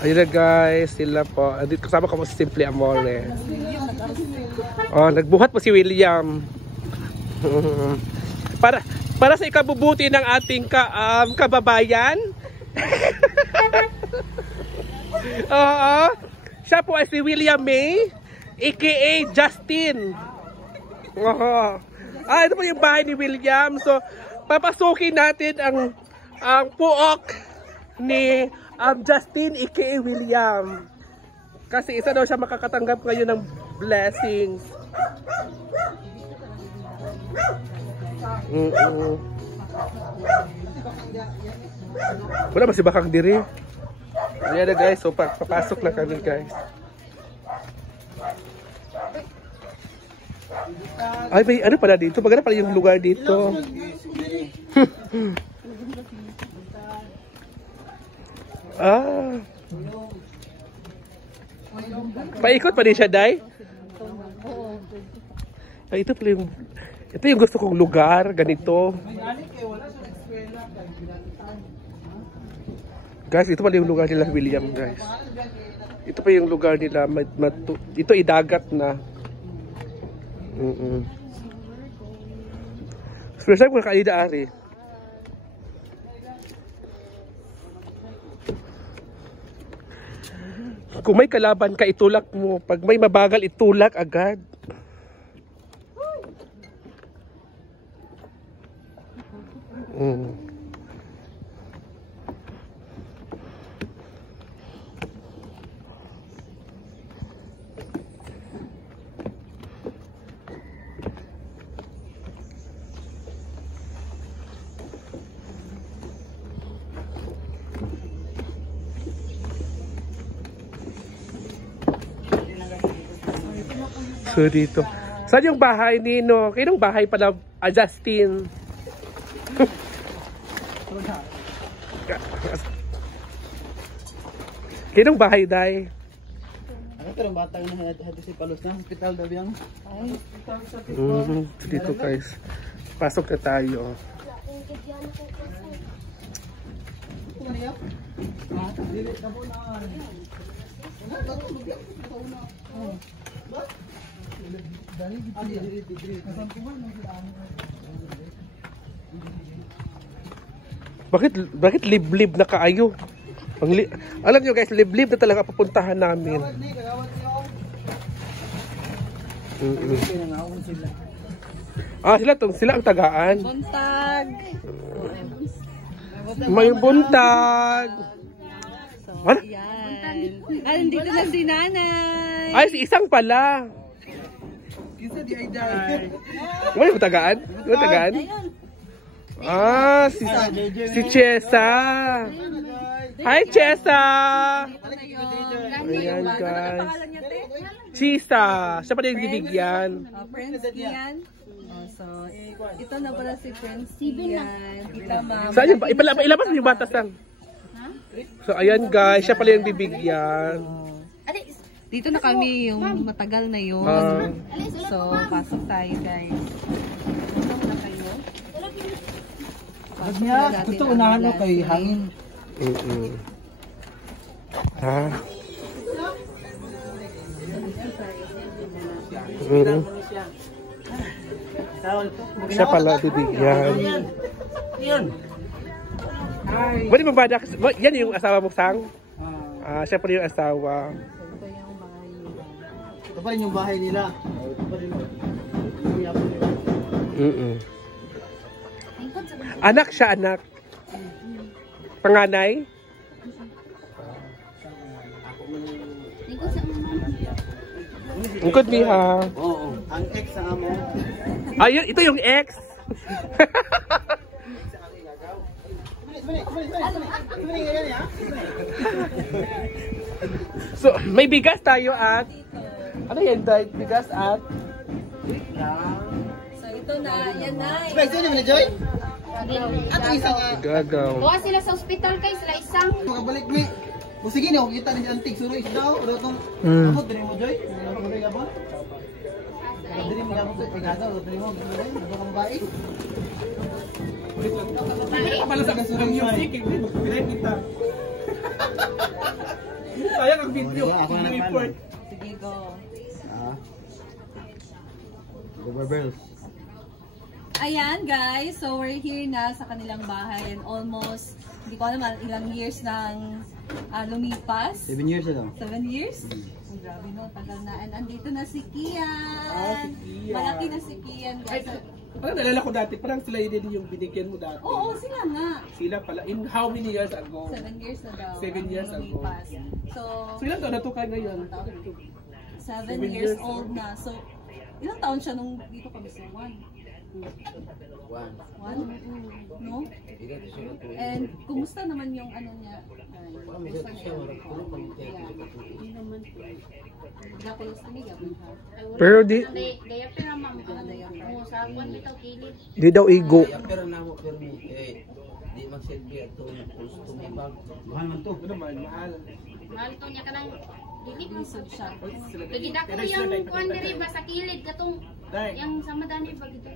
Ayun na guys, sila po. Kasama ko si Simple Amore. Oh, nagbuhat po si William. Para sa ikabubuti ng ating kababayan. Oo. Siya po ay si William May, aka Justin. Oo. Ito po yung bahay ni William. So, papasukin natin ang puok ni Justin, aka William. Kasi isa daw siya makakatanggap ngayon ng blessings. Wala ba si Bakang diri? Ayan na guys, so papasok na kami guys. Ay, may ano pala dito? Maganda pala yung lugar dito. Paikot pa din siya, Day? Ay, ito yung gusto kong lugar, ganito. Guys, ito pala yung lugar nila, William, guys. Ito pa yung lugar nila, ito idagat na. First time ko nakalidaari. Kung may kalaban ka, itulak mo. Pag may mabagal, itulak agad. So dito. Saan yung bahay ni no? Kainong bahay pala Justin? Kainong bahay, Day? Ano ka ng batang na hati si Palos na? Hospital daw yan? Dito guys. Pasok na tayo. Bakit liblib na kaayo? Alam nyo guys, liblib na talaga papuntahan namin. Sila ang tagaan. Buntag. May buntag. So, yan. Dito na si Nanay. Ay, si Isang pala. Kisa di ay day. May tagaan? May tagaan? Si Chesa. Hi, Chesa. Ayan, guys. Chisa. Siya pa rin yung bibigyan. Friends yan. So, ito na pala si Friends yan. Kita ma'am. Saan yung, ilabas mo yung batas lang. So, ayan guys. Siya pala yung bibigyan. Dito na kami yung matagal na yun. So, pasok tayo guys. Ito na kayo. Pag niya, gusto unahan mo kay hangin. Siya pala bibigyan. Pwede mo ba yan yung asawa mo, Sang? Siya pala yung asawa. Ito pa rin yung bahay nila. Anak siya, anak. Panganay? Good me ha. Oo. Ang ex sa amo. Ayun, ito yung ex. So, may bigas tayo at ano yan, Day? Bigas at So, ito na. Yan na. Pwede nyo na, Joy? Ato isang gagaw. Tuwa sila sa ospital kay sila isang. makabalik mi. Sige niyo, kita rin antik suro isdaw. Ano itong abot din mo, Joy? Ano ko rin abot? Dili mo abot sa gagaw. Dili mo, ano kang baik? Pala sa music, pinay kita. Sayang ang video. Ako na Report. Sige, go. Go Barbells. Ayan guys, so we're here na sa kanilang bahay and almost, hindi ko alam ilang years nang lumipas. 7 years na 7 years? Oh, grabe no, tagal na. And andito na si Kian. Si Kian. Malaki na si Kian guys. Parang nalala ko dati, parang sila din yung binigyan mo dati. Oo, sila nga. Sila pala, in how many years ago? 7 years na daw. 7 years ang ago. lumipas. So, So ilan taon na to kayo ngayon? 7 years old na. So, ilang taon siya nung dito kami sa 1? 1? No? And kumusta naman yung ano niya? Kumusta niya? Pero di Daya pero ma'am, mo sa kwan bitaw kilid. di daw igo. Pero namo pero di man silbi ato gusto mi bag. Mahal man to. Ano naman, mahal. Mahal to niya kanang dili man Lisod siya. Lagi dako yung kwan diri ba sa kilid katong yang sama dani ba gito.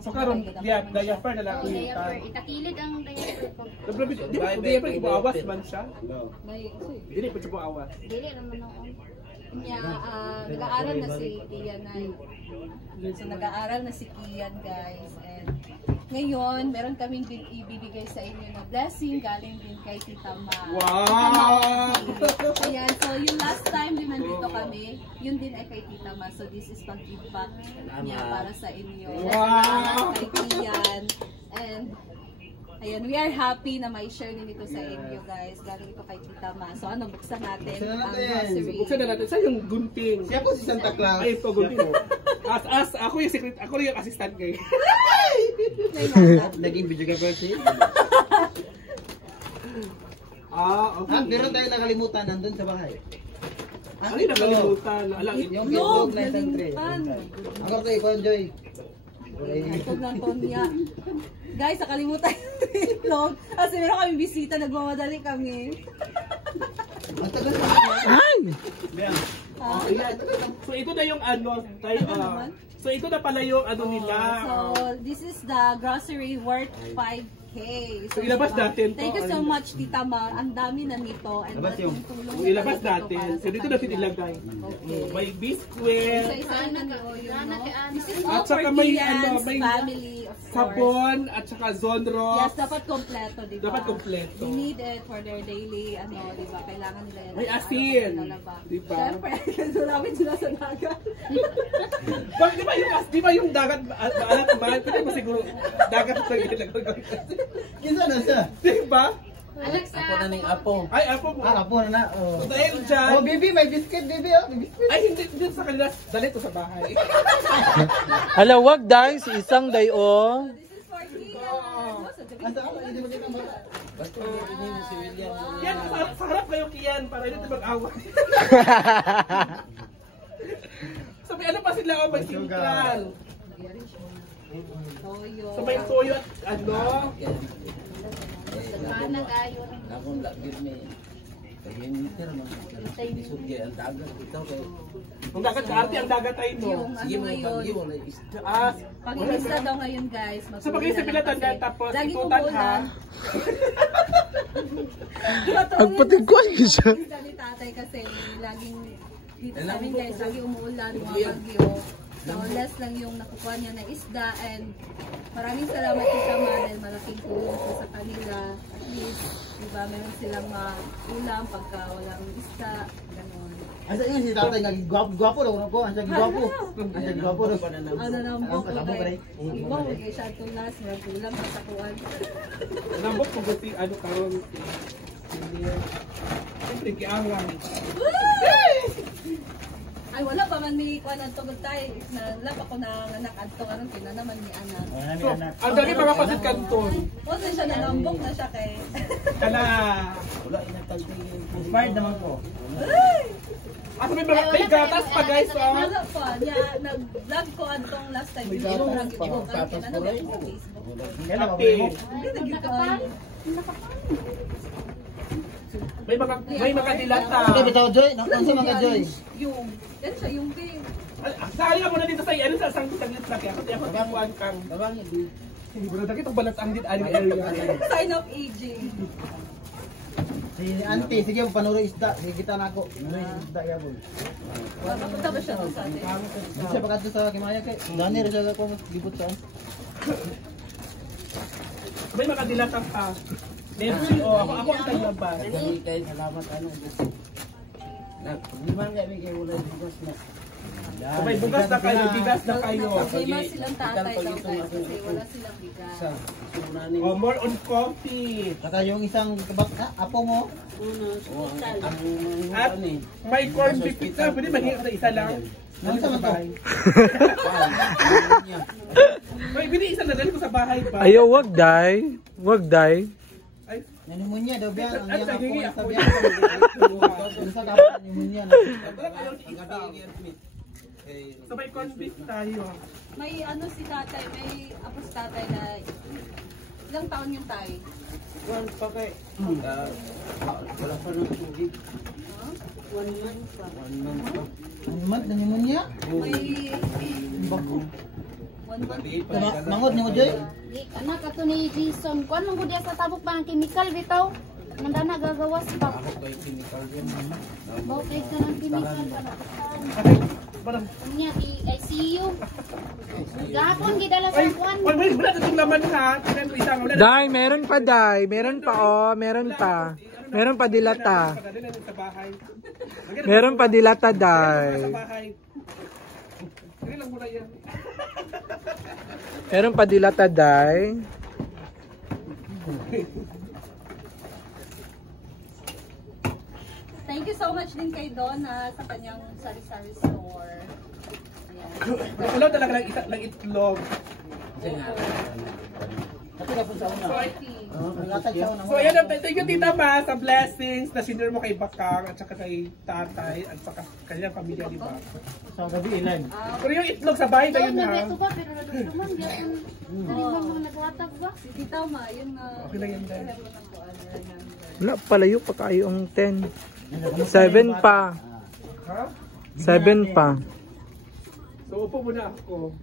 So karon diaper na lang Oh, diaper, kita. itakilid ang diaper ko. Di ba diaper ibawas man siya? May Dili pa siya awas. Dili naman noon. niya, nag-aaral na si Kian na. So nag-aaral na si Kian guys. And ngayon, meron kaming ibibigay sa inyo na blessing galing din kay Tita Ma. Wow! Ayan, so yung last time din nandito kami, yun din ay kay Tita Ma. So this is pag-feedback niya para sa inyo. Wow! Kay Kian. And ayan, we are happy na may share din ito sa inyo guys. Galing ito kay Tita Ma. So ano, buksan natin Buksan ang natin. grocery. Buksan na natin. Saan yung gunting? Siya po si Santa Claus. Ay, ito gunting. Ako yung secret, ako yung assistant kay. Naging video ka birthday. Okay. Meron tayo nakalimutan nandun sa bahay. Ano yung nakalimutan? Alam, Yung No, itlog na isang tray. nalimutan. Ako to ikaw, Joy. Ito ng Tonya. Guys, nakalimutan yung itlog. Kasi meron kami bisita, nagmamadali kami. Ang tagal na. So ito na yung ano, tayo, so ito na pala yung ano nila. So, this is the grocery worth 5K. So, ilabas natin to. Thank you so much, Tita Ma. Ang dami na nito. And Labas yung- tulong Ilabas natin. So dito natin ilagay. Okay. May biskwit, Isa-isa na ni Oyo, no? This is At all saka for may Kian's ano, may family, of course. sabon, at saka zonro. Yes, dapat kompleto, di ba? Dapat kompleto. They need it for their daily, ano, di ba? Kailangan nila yan. May asin, di ba? Siyempre, sulapit sila sa dagat. Bakit di ba yung dagat, maalat man, pwede mo siguro dagat ito yung ilagay. Kinsa na siya? Di ba? Anak sa Ako na ning apo. Ay, apo mo. Apo na na. So dahil dyan, Oh, baby, may biscuit, baby. Oh, may biscuit. ay hindi sa kanila, dali to sa bahay. Ala, wag guys, isang dayo. This is for Kian. Asa ako, hindi mo kita ba? Basta hindi ni si William. Yan, sa harap kayo Kian, para hindi mag-away. Sabi, ano pa sila, may singkral. Toyo. So may toyo at ano, Mana gayon. Ako lang gid mi. Kaya meter man. Isod kay ang dagat ito kay. ang dagat kaarte, ang dagat ay no. Yung Sige ano mo ngayon. bagyo wala isda. Pag-iisa daw ngayon guys. So pag isa pila tanda, tapos ikutan ha. Agpatigkuan ko siya. Ni tatay kasi laging dito sa amin guys, lagi umuulan, mga bagyo. So less lang yung nakukuha niya na isda and maraming salamat Tita Ma dahil malaking tulong po sa kanila. At least, diba, meron silang ulam pagka walang isda, gano'n. Asa yun si tatay nga gwapo daw ko. Ang gwapo. Ang gwapo daw. Ano nang boko Kalamo pa kay rin. iba, kay siya itong last, meron ulam sa takuan. Nambok ko gusti, ano karon si siyempre, kiangan. Ay, wala pa man ni kuan ang tugod tayo. Nalap ako ng anak adto karon kina naman ni anak. So, ang dami mga pasit kanton. Wala siya nangambok na siya kay. Kala, Wala inatagtingin. Inspired naman po. asa may mga may gatas pa guys, oh. Wala pa niya nag-vlog ko antong last time May video gatas lang pa. ito kan kina na sa Facebook. Kailan ba Happy. mo? Hindi nagikuan. May mga dilata. Ano bitaw, Joy? Nasa mga Joy? Yung yan siya yung game. Sali ka muna dito sa ano sa sang taglit na kaya kasi ako tiyakuan kang. Babang hindi. Hindi ko na dito balat ang dit ani area. Sign of aging. Si auntie, sige panuro isda. Sige kita na ako. Isda yabon. Mapunta ba siya doon sa atin? Di siya pagkadto sa Kimaya kay. Dani ra siya ako gibot saan. May makadilatan pa. Never ako ang taglabas. Kami kayo salamat ano. Di man kami kayo wala bigas na. So may bugas na kayo, bigas na kayo. Problema silang tatay daw guys kasi wala silang bigas. Oh, more on coffee. Saka yung isang apo mo. At may corn beef pizza. Pwede mahingi ka na isa lang. Ano sa bahay? May bili isa na dali ko sa bahay ba? Ayaw, wag day. Wag day. Ay, Pneumonia daw biya. Ang At yang apo nagiging sa ako biya. yan. Sa dapat pneumonia na. Wala kayong isa. So may corn beef tayo. May ano si tatay, may apo si tatay na ilang taon yung tay? Kuan pa kay. Wala pa nang tubig. 1 month pa. 1 month pa. Ang mat na pneumonia. May Bago. 1 month. Mangod ni mo Joy. Anak ato ni Jason, kuan man gud sa tabok pa ng chemical bitaw. Nanda na gagawas pa. Ako kay chemical yan. Bawo kay ka ng chemical para Okay, parang... Unya di ICU. Gahapon gidala sa Ay, kuan. wala itong laman ha. Tignan mo isang. Day, meron pa day. Meron pa oh, meron pa. Meron pa dilata. Sa bahay. Meron pa dilata Sa day. bahay. Sige lang muna yan. Meron pa dilata day. Thank you so much din kay Donna sa kanyang sari-sari store. Ayan. Wala talaga lang itlog. Kasi na po sa una. So, Latag sa una. So ayan, thank you Tita Ma sa blessings na sinare mo kay Bakang at saka kay tatay at saka kanyang pamilya, di ba? Sa gabi ilan. Pero yung itlog sa bahay kayo Doon na. na beto ba pero naduduman gyapon. Dili man mga naghatag ba? Si Tita Ma, yun na. Okay lang yan, guys. Wala, palayo pa kayo ang 10. 7 pa. Ha? 7 pa. So upo muna ako.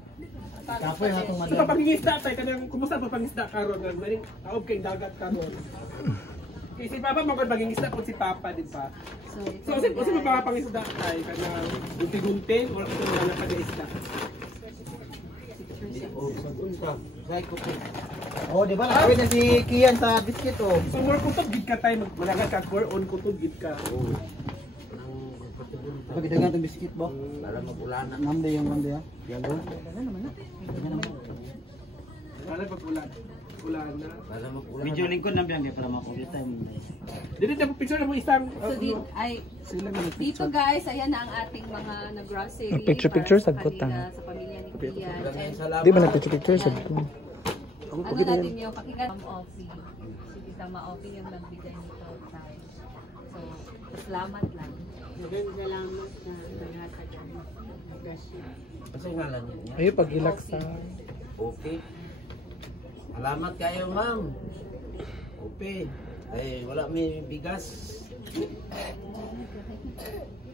Kapoy hatong So madam. papangingisda tayo, kanang kumusta papangisda karon nga maring taob kay dagat karon. Kay si Papa magod papangingisda po si Papa, di ba? So si papangisda tayo kanang gunting-gunting or ito na nakaisda. Oh, di ba? Nakawin na si Kian sa biscuit oh. So more kutub gid ka tayo magmanangat ka for on kutub gid ka. Pagdagan tong biscuit ba? Para magulana. Namde yung namde ya. Yalo. Wala pag ulan. Ulan na. Para magulana. Video lingkod na biyan para makulit tayo. Dito na picture na mo isang So sila na dito guys, ayan na ang ating mga nag-grocery. Picture, para sagot sa kanila, lang. sa pamilya ni Kian. And Di ba nagpicture-picture sa ko? ano natin yung pakinggan ng Offie. Si Tita Ma Offie yung nagbigay nito tayo. So, salamat lang. Salamat na naghatag ang grasya. Kasi ngalan niya. Ay, pag-relax sa... Okay. Salamat kayo, ma'am. Okay. Ay, wala may bigas.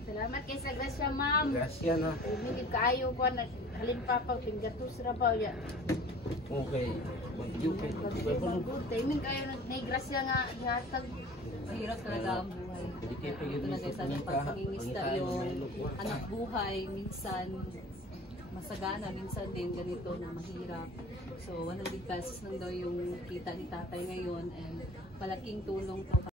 Salamat kay sa grasya, ma'am. Grasya na. Hindi kaayo ko na halin papa pingatus ra ba ya. Okay. Mag-you kay Timing kayo na grasya nga gihatag. Mahirap talaga ang buhay. Hindi kayo Ito na guys, ang pagpangingisda yung anak buhay, minsan masagana, minsan din ganito na mahirap. So 100 pesos lang daw yung kita ni tatay ngayon and malaking tulong to.